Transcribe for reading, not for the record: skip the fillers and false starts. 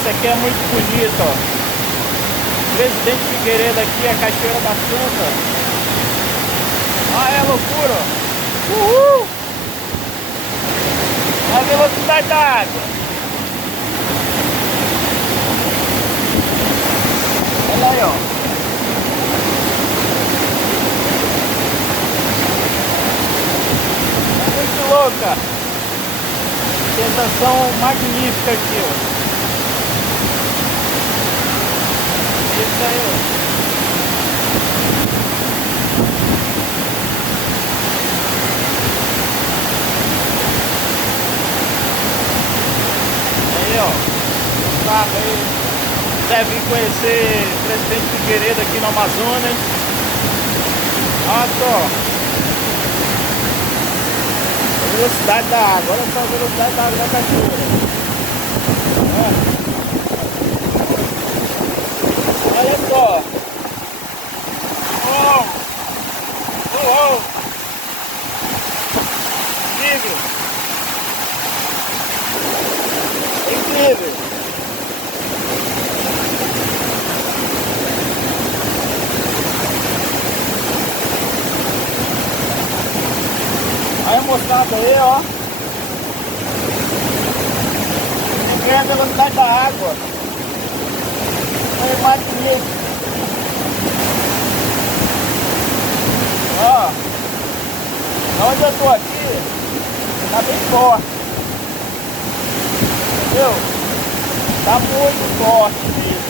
Isso aqui é muito bonito, ó. Presidente Figueiredo aqui, a Cachoeira da Santa. Ah, é loucura, ó. Uhul! A velocidade da água. Olha aí, ó. É muito louca. Sensação magnífica aqui, ó. Isso aí, ó. Aí, ó. Um carro aí. Deve vir conhecer o Presidente Figueiredo aqui no Amazonas. Olha só. A velocidade da água. Olha só a velocidade da água da cachoeira. Olha só. Oh! Oh! Oh! Incrível! Incrível! Aí a moçada aí, ó. Vê a velocidade da água. É magnífico. Ó. Onde eu tô aqui, tá bem forte. Entendeu? Tá muito forte mesmo.